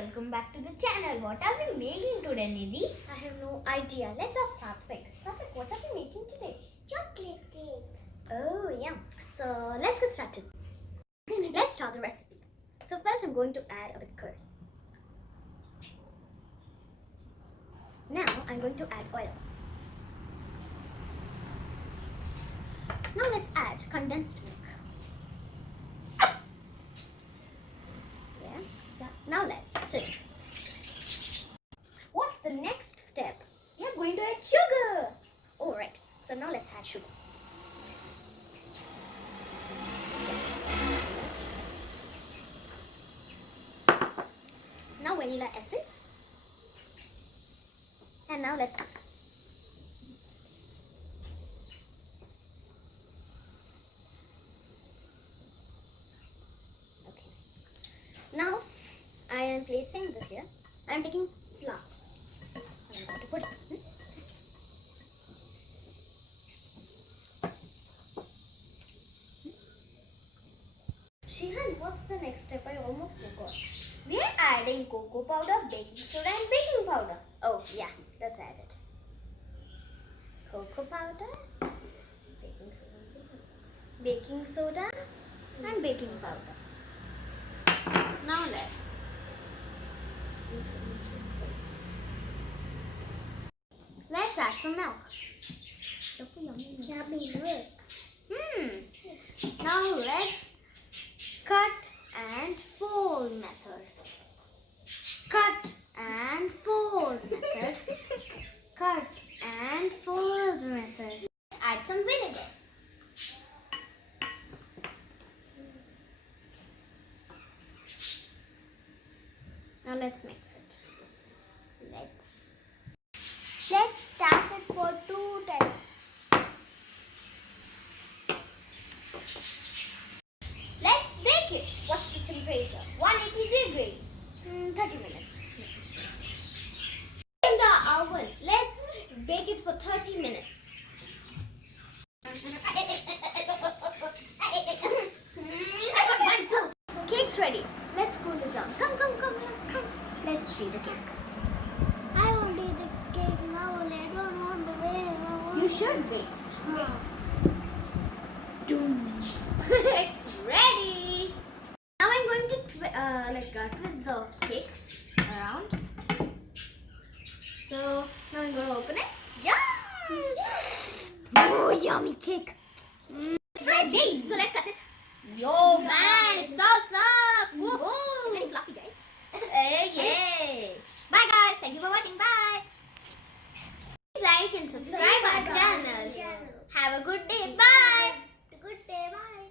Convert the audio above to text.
welcome back to the channel. What are we making today, Nidhi? I have no idea. Let's ask Satwik. Satwik, what are we making today? Chocolate cake. Oh, yeah. So let's get started. Let's start the recipe. So first I'm going to add a bit curd. Now I'm going to add oil. Now let's add condensed milk. Yeah. Now let's stir. What's the next step? We are going to add sugar. Alright, so now let's add sugar. Now vanilla essence. And now let's Now I am placing this here. I am taking flour. I'm going to put it. Shrihan, what's the next step? I almost forgot. We are adding cocoa powder, baking soda and baking powder. Oh yeah, that's added. Cocoa powder, baking soda and baking powder. Now let's add some milk. Now let's cut and fold method. Cut and fold method. Cut and fold method. Add some vinegar. Now let's mix it. Let's tap it for 2 times. Let's bake it. What's the temperature? 180 degrees. 30 minutes. In the oven. Let's bake it for 30 minutes. Cake's ready. Let's cool it down. Come. Let's see the cake. I want to eat the cake now. I don't want to wait. You should wait. It's ready. Now I'm going to twist the cake around. So now I'm going to open it. Yum! Oh, yummy cake. It's ready. So let's cut it. Yo, man, it's so soft. It's Woohoo! very fluffy, guys. Yay! Bye, guys. Thank you for watching. Bye. Please like and subscribe our channel. Have a good day. Bye. Good day. Bye.